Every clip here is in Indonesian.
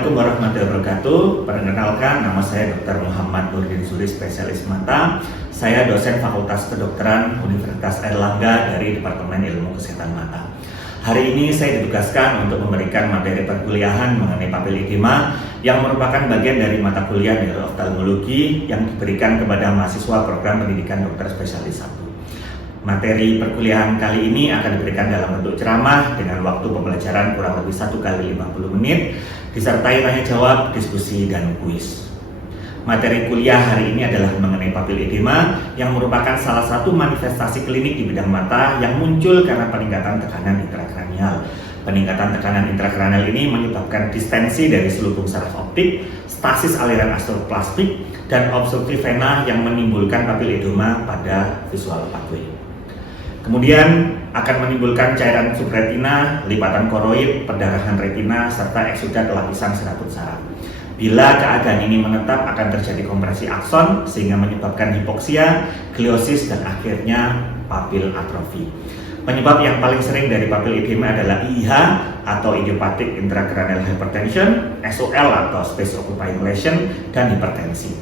Assalamualaikum warahmatullahi wabarakatuh. Perkenalkan, nama saya Dr. Muhammad Nurdin Suri, spesialis mata. Saya dosen Fakultas Kedokteran Universitas Airlangga dari Departemen Ilmu Kesehatan Mata. Hari ini saya ditugaskan untuk memberikan materi perkuliahan mengenai papil edema yang merupakan bagian dari mata kuliah neurooftalmologi yang diberikan kepada mahasiswa program pendidikan dokter spesialis 1. Materi perkuliahan kali ini akan diberikan dalam bentuk ceramah dengan waktu pembelajaran kurang lebih 1 kali 50 menit, disertai tanya jawab, diskusi, dan kuis. Materi kuliah hari ini adalah mengenai papil edema yang merupakan salah satu manifestasi klinik di bidang mata yang muncul karena peningkatan tekanan intrakranial. Peningkatan tekanan intrakranial ini menyebabkan distensi dari selubung saraf optik, stasis aliran astroplastik, dan obstruksi vena yang menimbulkan papil edema pada visual pathway. Kemudian akan menimbulkan cairan subretina, lipatan koroid, perdarahan retina, serta eksudat lapisan serabut saraf. Bila keadaan ini menetap, akan terjadi kompresi akson sehingga menyebabkan hipoksia, gliosis, dan akhirnya papil atrofi. Penyebab yang paling sering dari papil edema adalah IIH atau idiopathic intracranial hypertension, SOL atau space occupying lesion, dan hipertensi.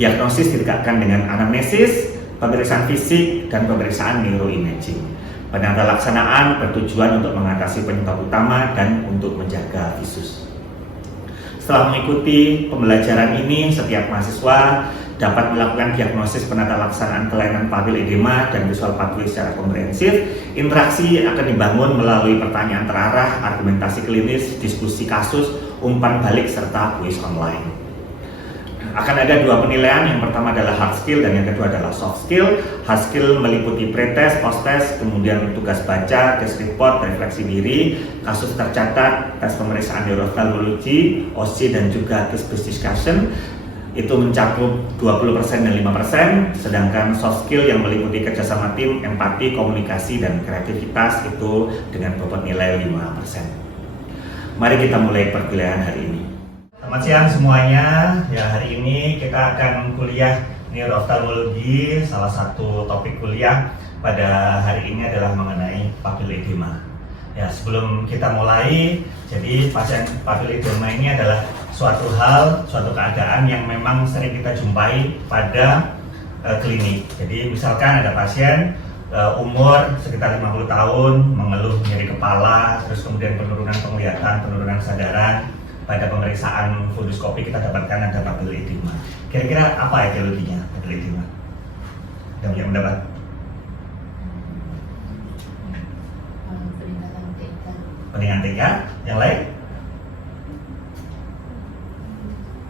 Diagnosis ditegakkan dengan anamnesis, pemeriksaan fisik, dan pemeriksaan neuroimaging. Penata laksanaan bertujuan untuk mengatasi penyebab utama dan untuk menjaga visus. Setelah mengikuti pembelajaran ini, setiap mahasiswa dapat melakukan diagnosis penata laksanaan kelainan papil edema dan visual pathway secara komprehensif. Interaksi akan dibangun melalui pertanyaan terarah, argumentasi klinis, diskusi kasus, umpan balik, serta kuis online. Akan ada 2 penilaian, yang pertama adalah hard skill dan yang kedua adalah soft skill. Hard skill meliputi pretest, post-test, kemudian tugas baca, tes report, refleksi diri, kasus tercatat, tes pemeriksaan neurooftalmologi, OSCE, dan juga case-based discussion. Itu mencakup 20% dan 5%, sedangkan soft skill yang meliputi kerjasama tim, empati, komunikasi, dan kreativitas itu dengan bobot nilai 5%. Mari kita mulai perkuliahan hari ini. Selamat siang semuanya. Ya, hari ini kita akan kuliah neurooftalmologi. Salah satu topik kuliah pada hari ini adalah mengenai papil edema. Ya, sebelum kita mulai, jadi pasien papil edema ini adalah suatu keadaan yang memang sering kita jumpai pada klinik. Jadi misalkan ada pasien umur sekitar 50 tahun, mengeluh nyeri kepala, terus kemudian penurunan penglihatan, penurunan kesadaran. Pada pemeriksaan funduskopi kita dapatkan ada papil edema. Kira-kira apa etiologinya papil edema? Ada punya pendapat? Peningkatan TK. Yang lain?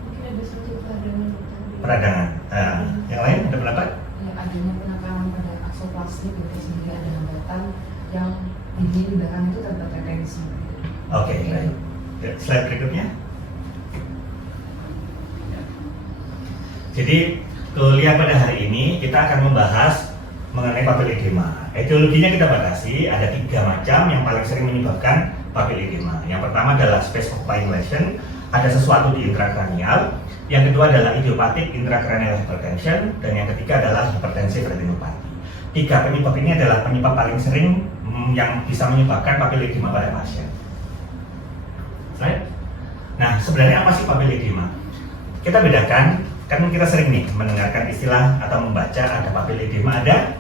Mungkin ada suatu peradangan. Yang lain ada pendapat? Ya, adanya penekanan pada aksoplastik itu sehingga ada hambatan yang di belakang itu terdapat retensi. Oke, baik. Slide berikutnya. Jadi kuliah pada hari ini kita akan membahas mengenai papil edema. Etiologinya kita batasi, ada 3 macam yang paling sering menyebabkan papil edema. Yang pertama adalah space occupying lesion, ada sesuatu di intrakranial. Yang kedua adalah idiopathic intracranial hypertension, dan yang ketiga adalah hipertensi retinopati. 3 penyebab ini adalah penyebab paling sering yang bisa menyebabkan papil edema pada pasien. Nah, sebenarnya apa sih papil edema? Kita bedakan, kan kita sering nih mendengarkan istilah atau membaca ada papil edema, ada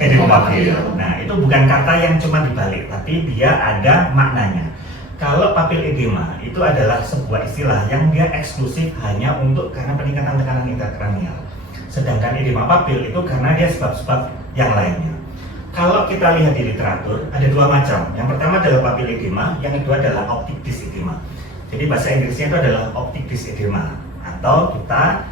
edema papil. Nah, itu bukan kata yang cuma dibalik, tapi dia ada maknanya. Kalau papil edema itu adalah sebuah istilah yang dia eksklusif hanya untuk karena peningkatan tekanan intrakranial. Sedangkan edema papil itu karena dia sebab-sebab yang lainnya. Kalau kita lihat di literatur, ada 2 macam. Yang pertama adalah papil edema, yang kedua adalah optic disc edema. Jadi bahasa Inggrisnya itu adalah optic disc edema, atau kita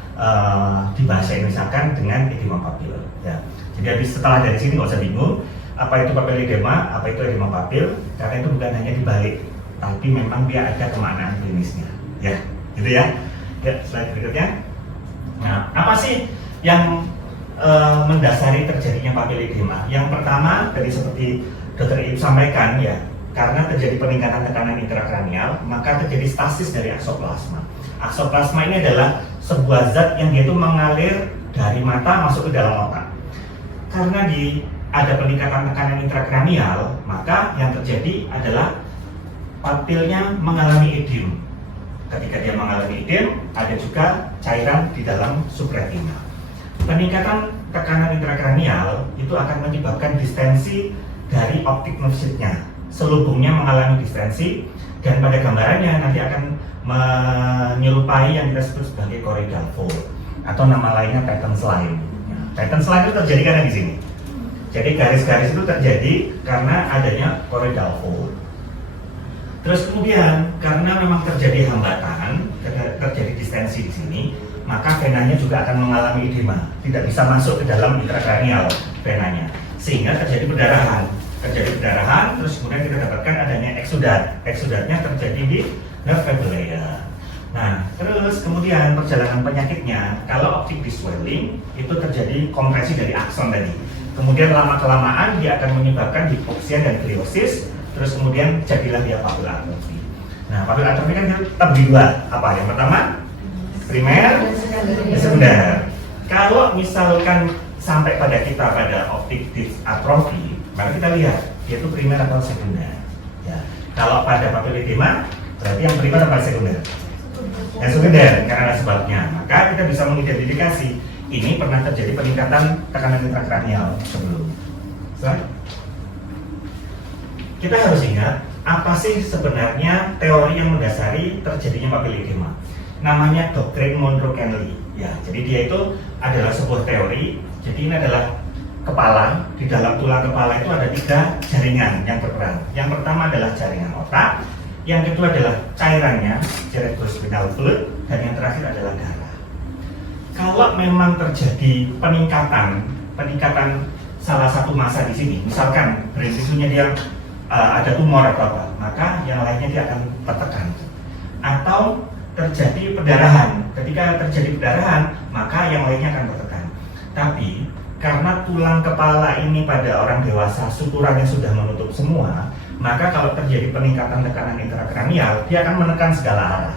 di bahasa Indonesia kan dengan edema papil. Ya. Jadi setelah dari sini nggak usah bingung, apa itu papil edema, apa itu edema papil, karena itu bukan hanya dibalik, tapi memang dia ada kemaknaan klinisnya. Ya, gitu ya. Ya, slide berikutnya. Nah, apa sih yang mendasari terjadinya papil edema? Yang pertama, tadi seperti Dr. Iib sampaikan ya, karena terjadi peningkatan tekanan intrakranial, maka terjadi stasis dari aksoplasma. Aksoplasma ini adalah sebuah zat yang dia itu mengalir dari mata masuk ke dalam otak. Karena ada peningkatan tekanan intrakranial, maka yang terjadi adalah papilnya mengalami edem. ketika dia mengalami edem, ada juga cairan di dalam subretina. Peningkatan tekanan intrakranial itu akan menyebabkan distensi dari optic nerve sheath-nya. Selubungnya mengalami distensi, dan pada gambarannya nanti akan menyerupai yang kita sebut sebagai choroidal fold, atau nama lainnya pattern line. Pattern line itu terjadi karena di sini. Jadi garis-garis itu terjadi karena adanya choroidal fold. Terus kemudian karena memang terjadi hambatan, terjadi distensi di sini, maka venanya juga akan mengalami edema, tidak bisa masuk ke dalam intrakranial venanya, sehingga terjadi perdarahan. Terus kemudian kita dapatkan adanya eksudatnya terjadi di nerve fibula. Nah, terus kemudian perjalanan penyakitnya, kalau optic swelling itu terjadi kompresi dari akson tadi. Kemudian lama-kelamaan dia akan menyebabkan hipoksia dan gliosis. Terus kemudian jadilah dia papil atrofi. Nah, papil atrofi kan terbagi dua. Apa? Yang pertama, primer, dan sekunder. Kalau misalkan sampai pada kita pada optic disc atrofi, maka kita lihat yaitu primer atau sekunder. Ya. Kalau pada papil edema, berarti yang primer atau sekunder? Yang sekunder, karena sebabnya. Maka kita bisa mengidentifikasi ini pernah terjadi peningkatan tekanan intrakranial sebelum. Kita harus ingat, apa sih sebenarnya teori yang mendasari terjadinya papil edema? Namanya doktrin Monro-Kenly. Ya, jadi dia itu adalah sebuah teori. Jadi ini adalah kepala. Di dalam tulang kepala itu ada 3 jaringan yang berperan. Yang pertama adalah jaringan otak, yang kedua adalah cairannya, cerebrospinal fluid, dan yang terakhir adalah darah. Kalau memang terjadi peningkatan salah satu massa di sini, misalkan brain tissue-nya dia ada tumor atau apa, maka yang lainnya dia akan tertekan. Atau terjadi perdarahan. Ketika terjadi perdarahan, maka yang lainnya akan tertekan. Tapi karena tulang kepala ini pada orang dewasa suturannya sudah menutup semua, maka kalau terjadi peningkatan tekanan intrakranial, dia akan menekan segala arah,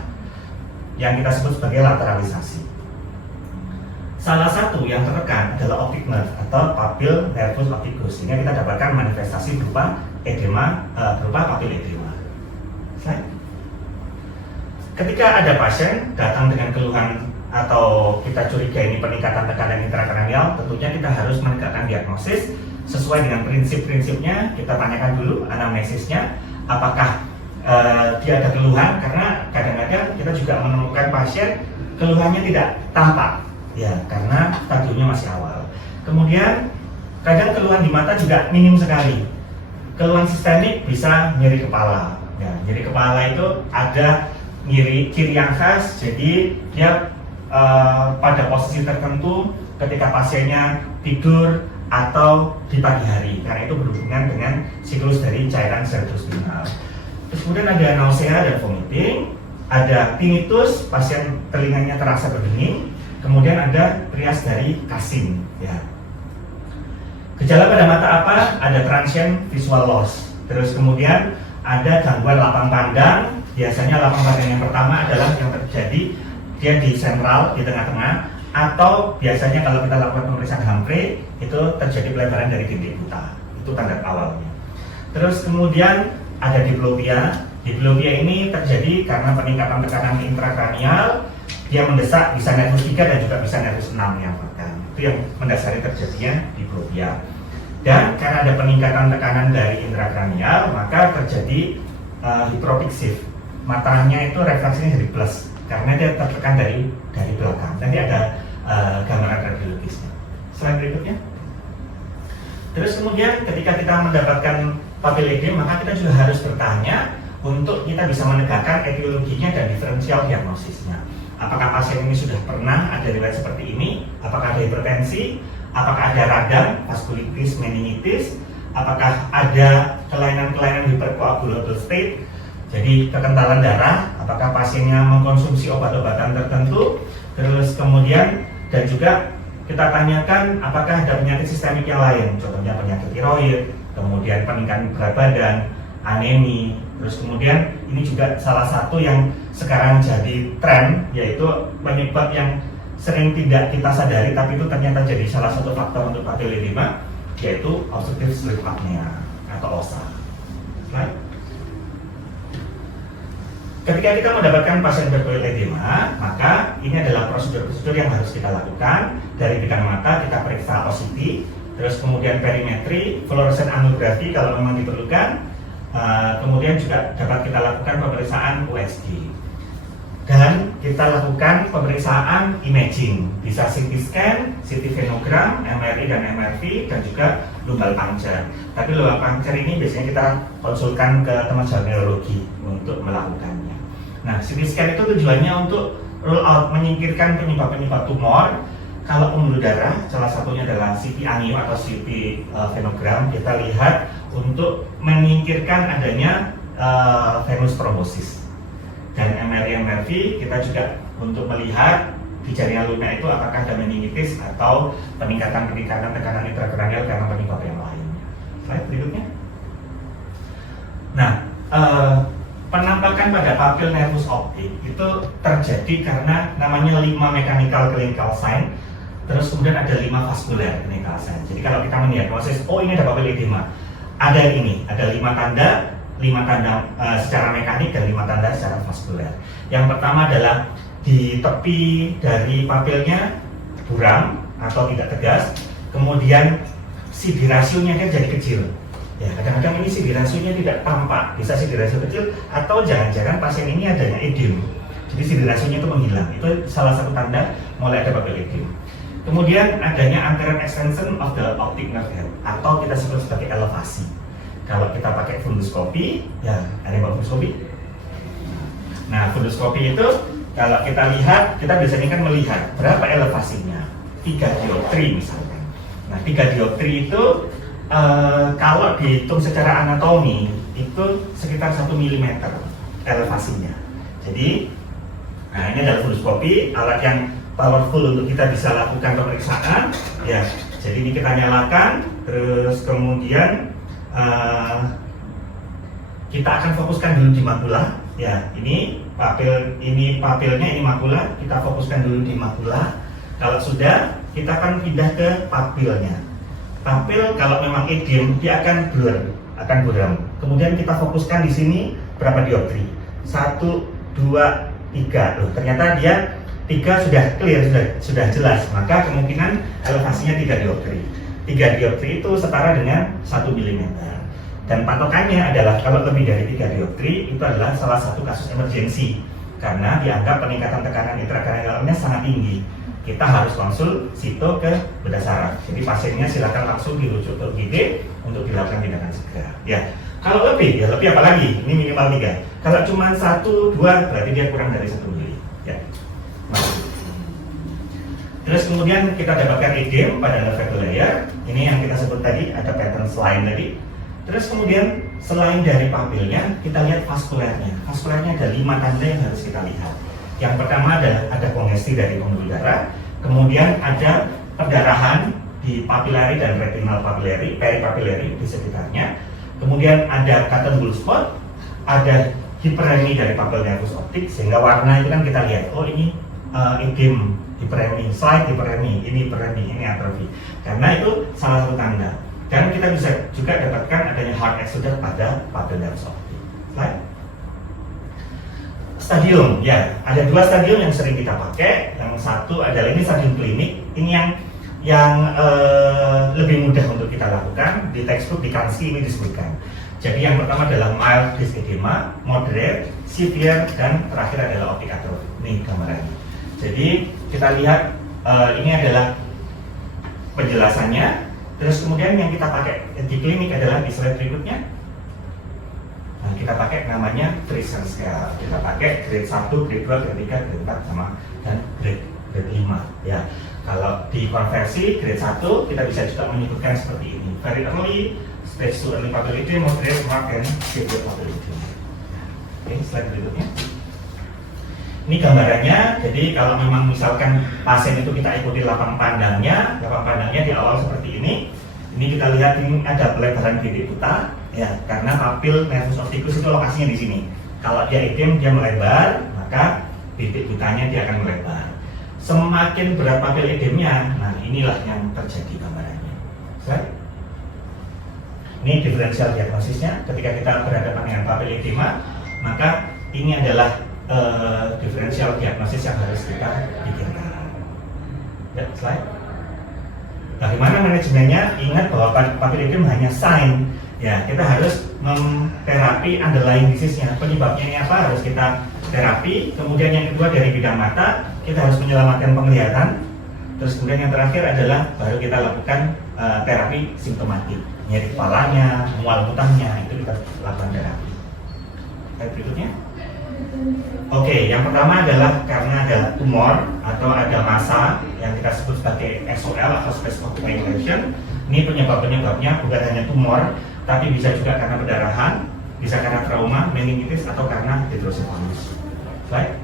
yang kita sebut sebagai lateralisasi. Salah satu yang tertekan adalah optic nerve atau papil nervus opticus, sehingga kita dapatkan manifestasi berupa edema, berupa papil edema. Slide. Ketika ada pasien datang dengan keluhan atau kita curiga ini peningkatan tekanan intrakranial, tentunya kita harus menegakkan diagnosis sesuai dengan prinsip-prinsipnya. Kita tanyakan dulu anamnesisnya, apakah dia ada keluhan, karena kadang-kadang kita juga menemukan pasien keluhannya tidak tampak, ya karena stadiumnya masih awal. Kemudian kadang keluhan di mata juga minim sekali. Keluhan sistemik bisa nyeri kepala. Ya, nyeri kepala itu ada nyeri kiri yang khas, jadi dia pada posisi tertentu ketika pasiennya tidur atau di pagi hari, karena itu berhubungan dengan siklus dari cairan cerebrospinal. Terus kemudian ada nausea dan vomiting, ada tinnitus, pasien telinganya terasa berdenging, kemudian ada trias dari Kassim. Ya. Gejala pada mata apa? Ada transient visual loss. Terus kemudian ada gangguan lapang pandang. Biasanya lapang pandang yang pertama adalah yang terjadi dia di sentral, di tengah-tengah, atau biasanya kalau kita lakukan pemeriksaan Humphrey itu terjadi pelebaran dari dinding buta. Itu tanda awalnya. Terus kemudian ada diplopia. Diplopia ini terjadi karena peningkatan tekanan intrakranial, dia mendesak bisa nervus 3 dan juga bisa nervus 6 yang bahkan. Itu yang mendasari terjadinya diplopia. Dan karena ada peningkatan tekanan dari intrakranial, maka terjadi hiperopiksif. Matanya itu refleksinya jadi plus karena dia tertekan dari belakang. Nanti ada gambaran radiologisnya. Slide berikutnya. Terus kemudian ketika kita mendapatkan papil edem, maka kita juga harus bertanya untuk kita bisa menegakkan etiologinya dan diferensial diagnosisnya. Apakah pasien ini sudah pernah ada riwayat seperti ini? Apakah ada hipertensi? Apakah ada radang, vaskulitis, meningitis? Apakah ada kelainan-kelainan hypercoagulable state? Jadi kekentalan darah, apakah pasiennya mengkonsumsi obat-obatan tertentu? Terus kemudian dan juga kita tanyakan apakah ada penyakit sistemik yang lain, contohnya penyakit tiroid, kemudian peningkatan berat badan, anemi. Terus kemudian ini juga salah satu yang sekarang jadi tren, yaitu penyebab yang sering tidak kita sadari tapi itu ternyata jadi salah satu faktor untuk papil edema, yaitu obstructive sleep apnea atau OSA. Slide. Ketika kita mendapatkan pasien berpapil edema, maka ini adalah prosedur-prosedur yang harus kita lakukan. Dari bidang mata kita periksa OCT, terus kemudian perimetri, fluorescent angiografi kalau memang diperlukan, kemudian juga dapat kita lakukan pemeriksaan USG. Dan kita lakukan pemeriksaan imaging, bisa CT scan, CT venogram, MRI dan MRV, dan juga lumbal puncture. Tapi lumbal puncture ini biasanya kita konsulkan ke teman neurologi untuk melakukannya. Nah, CT scan itu tujuannya untuk rule out, menyingkirkan penyebab-penyebab tumor. Kalau pembuluh darah, salah satunya adalah CT angio atau CT venogram, kita lihat untuk menyingkirkan adanya venous thrombosis. Dan MRI MRV kita juga untuk melihat di jaringan lumea itu apakah ada meningitis atau peningkatan tekanan intrakranial karena penyebab yang lain. Slide berikutnya. Nah, penampakan pada papil nervus optik itu terjadi karena namanya 5 mechanical clinical sign, terus kemudian ada 5 vascular clinical sign. Jadi kalau kita mendiagnosis, oh ini ada papil edema, ada ini, ada 5 tanda secara mekanik dan 5 tanda secara vaskuler. Yang pertama adalah di tepi dari papilnya buram atau tidak tegas, kemudian CD rasionya kan jadi kecil. Ya, kadang-kadang ini CD rasionya tidak tampak, bisa CD rasio kecil atau jangan-jangan pasien ini adanya edem. Jadi CD rasionya itu menghilang. Itu salah satu tanda mulai ada papil edem. Kemudian adanya anterior extension of the optic nerve head atau kita sebut sebagai elevasi. Kalau kita pakai funduskopi, ya ada yang funduskopi. Nah, funduskopi itu kalau kita lihat, kita biasanya kan melihat berapa elevasinya, 3 dioptri misalkan. Nah, 3 dioptri itu kalau dihitung secara anatomi itu sekitar 1 mm elevasinya. Jadi, nah ini adalah funduskopi, alat yang powerful untuk kita bisa lakukan pemeriksaan. Ya, jadi ini kita nyalakan, terus kemudian kita akan fokuskan dulu di makula. Ya, ini papilnya, ini makula. Kita fokuskan dulu di makula. Kalau sudah, kita akan pindah ke papilnya. Papil kalau memang edem, dia akan blur, akan buram. Kemudian kita fokuskan di sini berapa dioptri? 1, 2, 3. Loh, ternyata dia 3 sudah clear, sudah jelas. Maka kemungkinan elevasinya 3 dioptri. 3 dioptri itu setara dengan 1 mm. Dan patokannya adalah kalau lebih dari 3 dioptri itu adalah salah satu kasus emergensi karena dianggap peningkatan tekanan intrakranialnya sangat tinggi. Kita harus konsul sito ke bedah saraf. Jadi pasiennya silakan langsung dirujuk ke UGD untuk dilakukan tindakan segera. Ya, kalau lebih, ya lebih apa lagi? Ini minimal 3. Kalau cuma 1, 2 berarti dia kurang dari 1 mili. Ya. Terus kemudian kita dapatkan edem pada level layer. Ini yang kita sebut tadi, ada pattern selain tadi. Terus kemudian selain dari papilnya, kita lihat vaskulernya. Vaskulernya ada 5 tanda yang harus kita lihat. Yang pertama ada kongesti dari pembuluh darah. Kemudian ada perdarahan di papillary dan retinal papillary, peripapillary di sekitarnya. Kemudian ada cotton bull spot, ada hiperemi dari papil nervus optik, sehingga warna itu kan kita lihat, oh ini edem, hiperemi, slide hiperemi, ini atrofi. Karena itu salah satu tanda. Dan kita bisa juga dapatkan adanya hard exudate pada papil nervus optik. Slide. Stadium, ya ada 2 stadium yang sering kita pakai. Yang satu adalah ini stadium klinik, ini yang lebih mudah untuk kita lakukan. Di textbook di Kansky ini disebutkan. Jadi yang pertama adalah mild dysedema, moderate, severe, dan terakhir adalah optic atrophy. Ini gambarannya. Jadi kita lihat ini adalah penjelasannya. Terus kemudian yang kita pakai di klinik adalah di slide berikutnya. Nah, kita pakai namanya Fraser scale. Kita pakai grade 1, grade 2, grade 3, grade 4 sama dan grade 5. Ya. Kalau di konversi grade 1 kita bisa juga menyebutkan seperti ini. Very early, stage 2 early papillary, moderate, marked, and severe papillary. Oke, slide berikutnya. Ini gambarannya. Jadi kalau memang misalkan pasien itu kita ikuti lapang pandangnya di awal seperti ini. Ini kita lihat ini ada pelebaran bibit buta, ya, karena papil nervus opticus itu lokasinya di sini. Kalau dia edem dia melebar, maka bibit butanya dia akan melebar. Semakin berat papil edemnya, nah inilah yang terjadi gambarannya. Slide. Ini diferensial diagnosisnya. Ketika kita berhadapan dengan papil edema, maka ini adalah diferensial diagnosis yang harus kita pikirkan. Ya, slide. Bagaimana manajemennya? Ingat bahwa papilledem hanya sign. Ya, kita harus menterapi underlying disease-nya. Penyebabnya ini apa? Harus kita terapi. Kemudian yang kedua dari bidang mata, kita harus menyelamatkan penglihatan. Terus kemudian yang terakhir adalah baru kita lakukan terapi simptomatik. Nyeri kepalanya, mual muntahnya, itu kita lakukan terapi. Slide berikutnya. Oke, yang pertama adalah karena ada tumor atau ada massa yang kita sebut sebagai SOL atau specific lesion. Ini penyebab-penyebabnya bukan hanya tumor, tapi bisa juga karena pendarahan, bisa karena trauma, meningitis, atau karena hidrosefalus. Slide.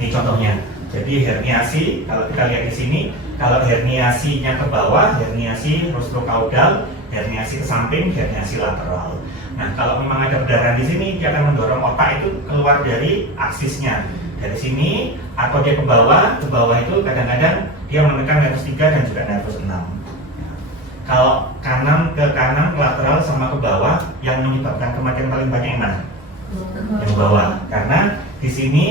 Ini contohnya. Jadi herniasi, kalau kita lihat di sini, kalau herniasinya ke bawah, herniasi rostrocaudal, herniasi ke samping, herniasi lateral. Nah, kalau memang ada perdarahan di sini, dia akan mendorong otak itu keluar dari aksisnya. Dari sini, atau dia ke bawah itu kadang-kadang dia menekan nervus 3 dan juga nervus 6. Kalau kanan ke kanan, lateral sama ke bawah, yang menyebabkan kematian paling banyak yang mana? Yang ke bawah. Karena di sini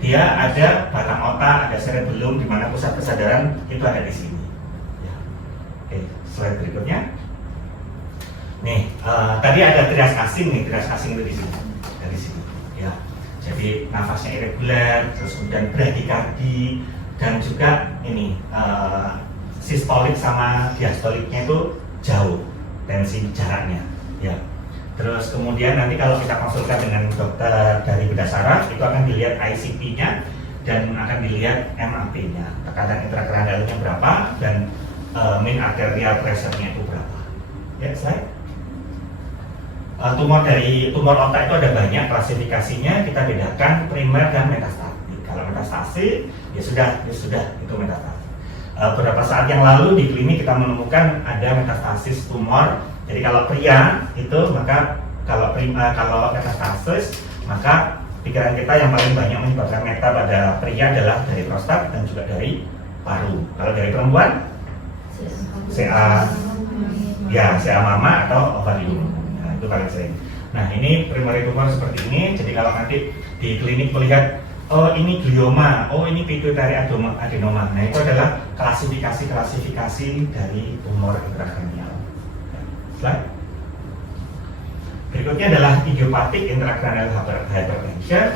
dia ada batang otak, ada cerebellum, di mana pusat kesadaran itu ada di sini. Ya. Oke, slide berikutnya. Nih, tadi ada trias asing nih, trias asing itu di sini, dari sini. Ya, jadi nafasnya irregular, terus kemudian bradykardi, dan juga ini sistolik sama diastoliknya itu jauh tensi jaraknya. Ya. Terus kemudian nanti kalau kita konsulkan dengan dokter dari bedah saraf, itu akan dilihat ICP-nya dan akan dilihat MAP-nya, tekanan intrakranialnya berapa dan mean arterial pressure-nya itu berapa. Ya, slide. Tumor otak itu ada banyak klasifikasinya, kita bedakan primer dan metastatik. Kalau metastatik ya sudah itu metastatik. Beberapa saat yang lalu di klinik kita menemukan ada metastasis tumor. Jadi kalau pria itu maka kalau metastasis maka pikiran kita yang paling banyak menyebabkan meta pada pria adalah dari prostat dan juga dari paru. Kalau dari perempuan CA mama atau ovarium. Nah, itu paling sering. Nah, ini primary tumor seperti ini. Jadi kalau nanti di klinik melihat oh ini glioma, oh ini pituitary adenoma. Nah, itu adalah klasifikasi dari tumor intrakranial. Slide. Berikutnya adalah idiopathic intracranial hypertension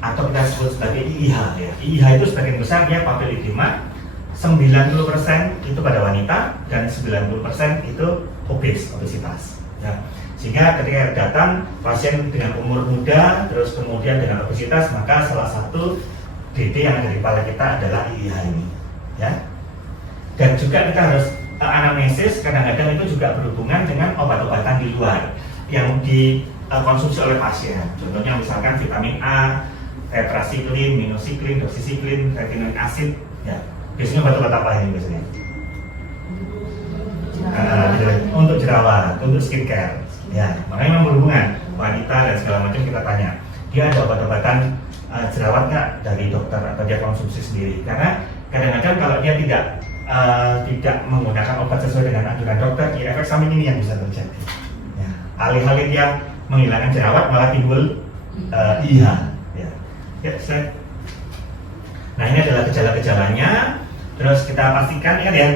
atau kita sebut sebagai IIH ya. IIH itu sebagian besar dia papilledema, 90% itu pada wanita dan 90% itu obesitas. Ya. Sehingga ketika datang pasien dengan umur muda terus kemudian dengan obesitas, maka salah satu DD yang ada di kepala kita adalah IIH ini. Ya. Dan juga kita harus anamnesis kadang-kadang itu juga berhubungan dengan obat-obatan di luar yang dikonsumsi oleh pasien. Contohnya misalkan vitamin A, tetrasiklin, minocycline, doxycycline, retinoic acid. Ya. Biasanya obat-obat apa ini biasanya? Untuk jerawat, untuk skincare. Ya, makanya memang berhubungan wanita dan segala macam kita tanya. Dia ada obat-obatan jerawat nggak dari dokter atau dia konsumsi sendiri? Karena kadang-kadang kalau dia tidak menggunakan obat sesuai dengan anjuran dokter, ya efek samping ini yang bisa terjadi. Ya, alih-alih dia menghilangkan jerawat malah timbul IIH. Ya, slide. Nah, ini adalah gejala-gejalanya. Terus kita pastikan, ingat ya,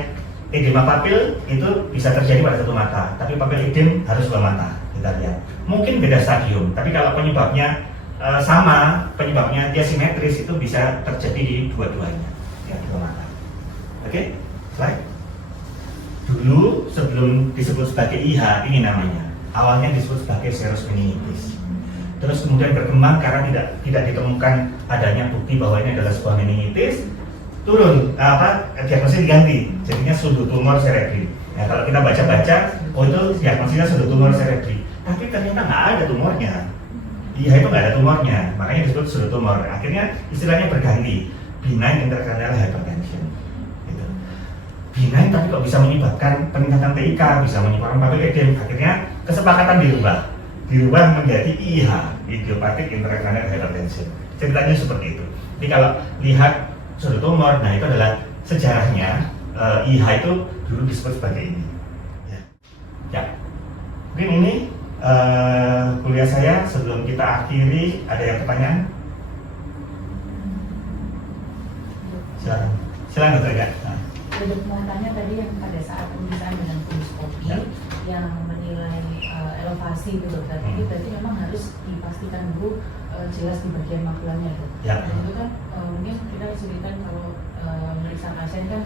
edema papil itu bisa terjadi pada satu mata, tapi papil edem harus dua mata. Kita lihat. Mungkin beda stadium, tapi kalau penyebabnya sama, penyebabnya dia simetris, itu bisa terjadi di dua-duanya, ya, dua mata. Oke, slide. Dulu sebelum disebut sebagai IH, ini namanya. Awalnya disebut sebagai serous meningitis. Terus kemudian berkembang karena tidak ditemukan adanya bukti bahwa ini adalah sebuah meningitis. Turun, diagnosisnya diganti, jadinya pseudotumor cerebri. Nah, kalau kita baca-baca, oh itu diagnosisnya pseudotumor cerebri, tapi ternyata nggak ada tumornya. Iya, itu nggak ada tumornya, makanya disebut pseudotumor. Akhirnya istilahnya berganti, benign intracranial hypertension. Gitu. Benign tapi kok bisa menyebabkan peningkatan TIK, bisa menyebabkan papilledem. Akhirnya kesepakatan dirubah menjadi IIH, idiopathic intracranial hypertension. Ceritanya seperti itu. Jadi kalau lihat pseudotumor, nah itu adalah sejarahnya. IIH itu dulu disebut sebagai ini. Ya. Mungkin ini kuliah Ega saya sebelum kita akhiri, ada yang pertanyaan? Silakan Dokter Ega. Untuk mau tanya tadi yang pada saat pemeriksaan dengan fundoskopi yang menilai elevasi itu dokter, ini berarti memang harus dipastikan dulu jelas di bagian makulanya itu. Ya. Dan itu kan mungkin kita kesulitan kalau memeriksa pasien kan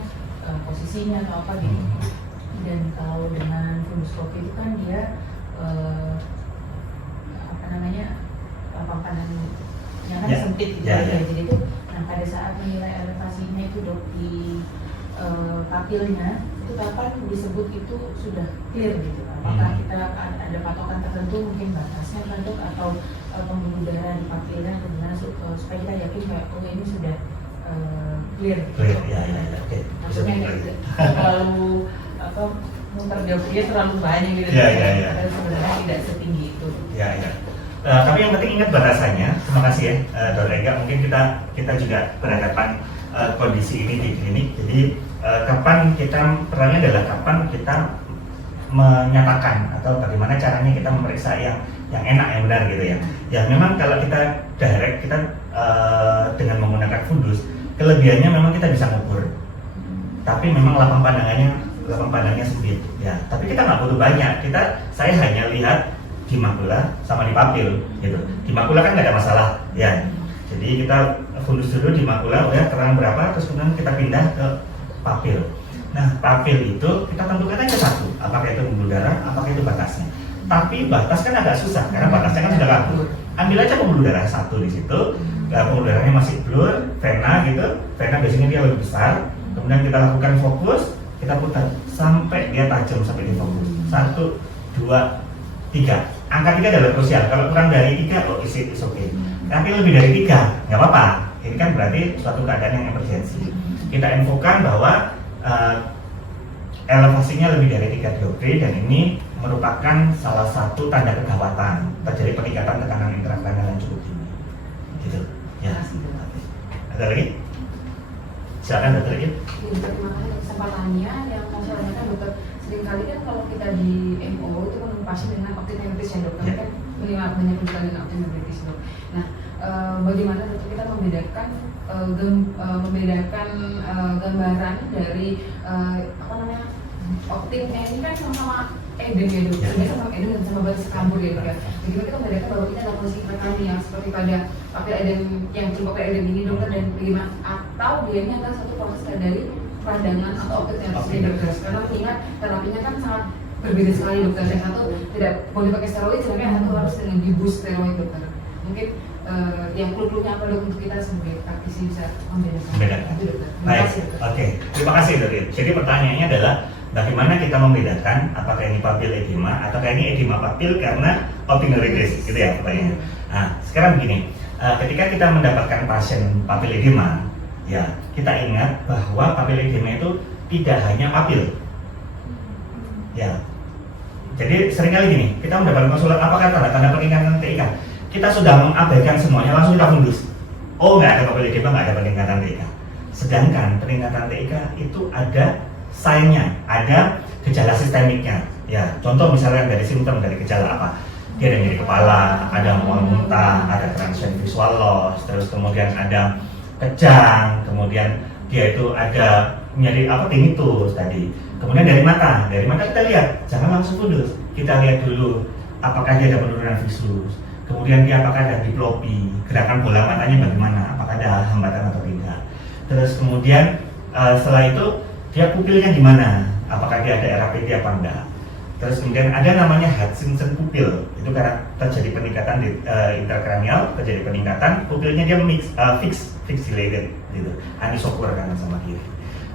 posisinya atau apa gitu. Dan kalau dengan fundoskopi itu kan dia lapang pandangannya kan sempit gitu ya. Jadi itu, nah pada saat menilai elevasinya itu dok di papilnya itu kapan disebut itu sudah clear gitu? Apakah kita ada patokan tertentu mungkin batasnya kan dok, atau pembuluh darah di papilnya kemudian supaya kita yakin kayak oh ini sudah clear gitu. Ya, oke. Maksudnya terlalu muter dapurnya terlalu banyak gitu. Ya. Sebenarnya tidak setinggi itu. Ya. Tapi yang penting ingat batasannya. Terima kasih ya, Dr. Ega. Mungkin kita juga berhadapan kondisi ini di klinik. Jadi kapan perannya adalah kapan kita menyatakan atau bagaimana caranya kita memeriksa yang enak, yang benar gitu ya. Ya memang kalau kita direct, kita dengan menggunakan fundus, kelebihannya memang kita bisa ngukur. Tapi memang lapang pandangnya sempit. Ya, tapi kita nggak butuh banyak. Saya hanya lihat di makula sama di papil gitu. Di makula kan nggak ada masalah ya. Jadi kita fundus dulu di makula, udah terang berapa, terus kemudian kita pindah ke papil. Nah, papil itu kita tentukan aja satu, apakah itu pembuluh darah, apakah itu batasnya. Tapi batas kan agak susah karena batasnya kan sudah kabur. Ambil aja pembuluh darah satu di situ, pembuluh darahnya masih blur, vena gitu. Vena biasanya dia lebih besar. Kemudian kita lakukan fokus, kita putar sampai dia tajam sampai di fokus. 1, 2, 3. Angka 3 adalah krusial. Kalau kurang dari 3, oh is okay. Tapi lebih dari 3, nggak apa-apa. Ini kan berarti suatu keadaan yang emergensi. Kita infokan bahwa elevasinya lebih dari 3 dioptri dan ini merupakan salah satu tanda kegawatan terjadi peningkatan tekanan intrakranial yang cukup tinggi. Gitu. Ya. Ada lagi? Silakan Dokter Ega. Terima kasih atas kesempatannya. Yang mau saya tanyakan dokter, seringkali kan kalau kita di MO itu menunggu pasien dengan optineuritis ya dokter, kan banyak juga dengan optineuritis dok. Nah, bagaimana dokter kita membedakan gambaran dari optimnya ini kan sama Eden ya dok, sebenarnya sama Eden dan sama batas kabur ya dok ya. Bagaimana kita membedakan bahwa ini adalah kondisi intrakranial seperti pada papil Eden yang papil Eden ini dokter, dan bagaimana atau dia ini adalah satu proses dari pandangan atau optik dokter, karena ingat terapinya kan sangat berbeda sekali dokter. Yang satu tidak boleh pakai steroid, sedangkan yang satu harus dengan di boost steroid dokter. Mungkin yang clue-nya apa dok untuk kita sebagai praktisi bisa membedakan itu dokter. Terima kasih dokter. Oke, terima kasih dokter. Jadi pertanyaannya adalah bagaimana kita membedakan apakah ini papil edema ataukah ini edema papil karena optineuritis, gitu ya pertanyaannya. Nah, sekarang begini, ketika kita mendapatkan pasien papil edema, ya kita ingat bahwa papil edema itu tidak hanya papil. Ya, jadi seringkali gini, kita mendapatkan konsulat apakah tanda-tanda peningkatan TIK, kita sudah mengabaikan semuanya, langsung kita fundus. Oh, nggak ada papil edema, nggak ada peningkatan TIK. Sedangkan peningkatan TIK itu ada sign-nya, ada gejala sistemiknya. Ya, contoh misalnya dari simptom, dari gejala apa? Dia ada nyeri kepala, ada mual muntah, ada transient visual loss, terus kemudian ada kejang, kemudian dia itu ada nyeri tinnitus tadi. Kemudian dari mata kita lihat, jangan langsung fundus. Kita lihat dulu apakah dia ada penurunan visus. Kemudian dia apakah ada diplopi, gerakan bola matanya bagaimana, apakah ada hambatan atau tidak. Terus kemudian setelah itu dia pupilnya di mana, apakah dia ada RAPD apa enggak. Terus kemudian ada namanya Hutchinson pupil, itu karena terjadi peningkatan di intrakranial, terjadi peningkatan pupilnya dia fixillated gitu, anisokur kanan sama kiri.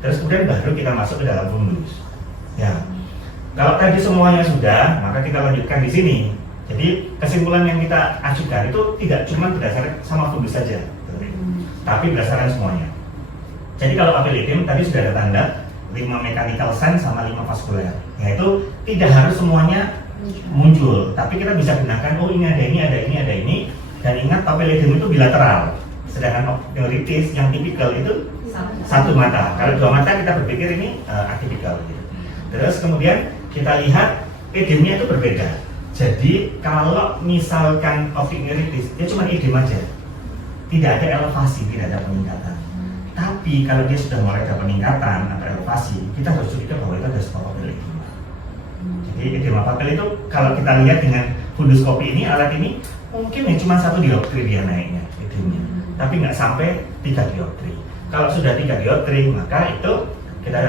Terus kemudian baru kita masuk ke dalam fundus. Ya, kalau tadi semuanya sudah, maka kita lanjutkan di sini. Jadi kesimpulan yang kita ajukan itu tidak cuma berdasarkan sama fundus saja, tapi berdasarkan semuanya. Jadi kalau papil edema tadi sudah ada tanda 5 mechanical sign sama 5 vaskuler, yaitu tidak harus semuanya muncul, tapi kita bisa gunakan oh ini ada ini, ada ini, ada ini. Dan ingat papil edema itu bilateral, sedangkan optineuritis yang tipikal itu satu mata. Kalau 2 mata kita berpikir ini atipikal gitu. Terus kemudian kita lihat edemnya itu berbeda. Jadi kalau misalkan optik neuritis, dia cuma edema aja, tidak ada elevasi, tidak ada peningkatan. Tapi kalau dia sudah mulai ada peningkatan atau elevasi, kita harus curiga bahwa itu ada sebuah papil edema. Jadi edema papil itu kalau kita lihat dengan funduskopi ini, alat ini mungkin ya cuma 1 dioptri dia naiknya edemanya, tapi nggak sampai 3 dioptri. Kalau sudah 3 dioptri, maka itu kita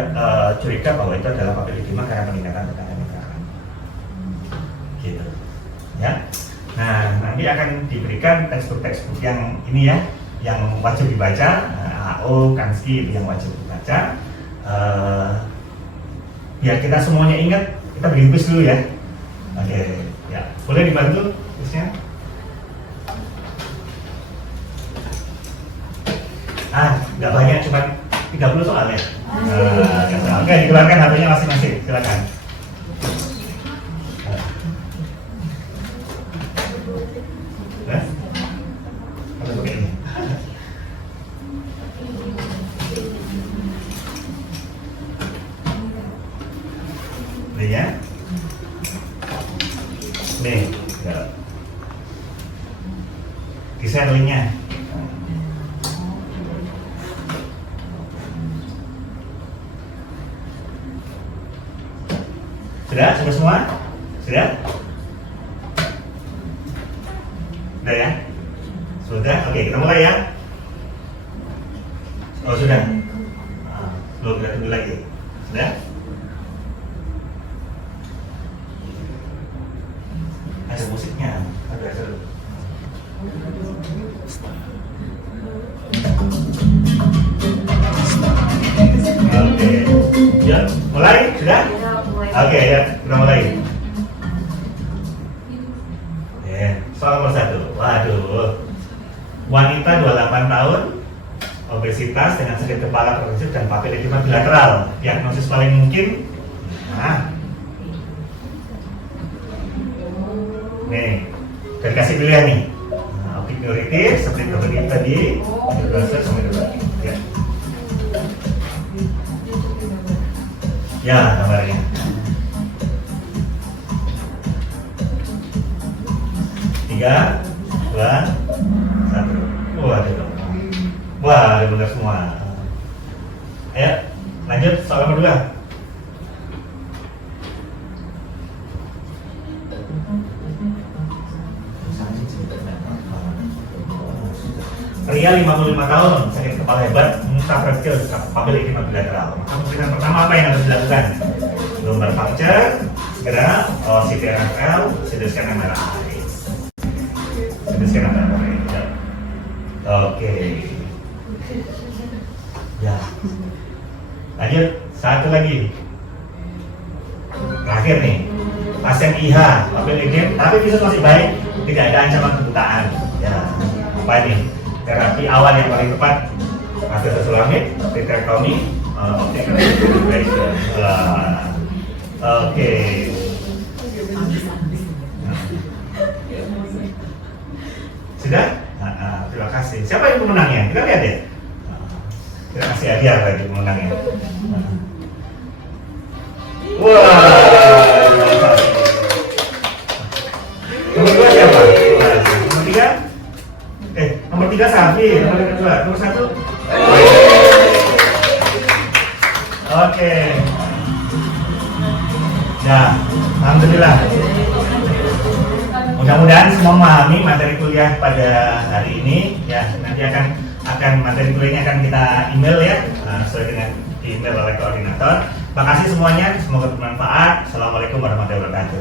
curiga bahwa itu adalah papil edema karena peningkatan tekanan darah. Gitu, ya. Nah, nanti akan diberikan textbook yang ini ya, yang wajib dibaca. HO, Kanski itu yang wajib dibaca. Biar kita semuanya ingat, kita bikin quiz dulu ya. Oke, ya. Boleh dibantu quiznya? Nggak banyak, cuma 30 soal ya. Oke, dikeluarkan HP-nya masing-masing, silakan. Nih ya. Nih, ya. Desain linknya. Sudah semua? Sudah? Sudah ya? Sudah? Oke, kita mulai ya. Oh sudah? Belum, kita tunggu lagi. Sudah? Ada musiknya, ada seru. Oke, ya mulai sudah? Oke ya, kita mulai. Soal nomor 1. Waduh, wanita 28 tahun, obesitas dengan sakit kepala progresif dan papil edema bilateral. Diagnosis paling mungkin, nih, udah dikasih pilihan nih. Optik neuritis seperti dokter tadi, ya gambarnya. Tiga, 2, 1. Wah, ada benar semua. Ayo, lanjut soal nomor 2. Pria 55 tahun, sakit kepala hebat, muntah kecil, papil edema bilateral. Maka pemeriksaan pertama apa yang harus dilakukan? Lumbar puncture, segera CT NFL, CT scan MRI. CT scan MRI. Ya. Oke. Ya. Lanjut, satu lagi. Terakhir nih, pasien IH, papil edema, tapi visus masih baik, tidak ada ancaman kebutaan. Ya, apa ini? Terapi awal yang paling tepat, asterosulamid, vitrectomy, optik neuritis. Oke. Sudah? Terima kasih. Siapa yang pemenangnya? Kita lihat ya. Kita kasih hadiah bagi pemenangnya. Wah. Nomor 2 siapa? Nomor 3? Nomor 3 Safi, nomor 2, nomor 1. Oke. Nah, alhamdulillah. Mudah-mudahan semua memahami materi kuliah pada hari ini. Ya, nanti akan materi kuliahnya akan kita email ya, sesuai dengan email oleh koordinator. Terima kasih semuanya, semoga bermanfaat. Assalamualaikum warahmatullahi wabarakatuh.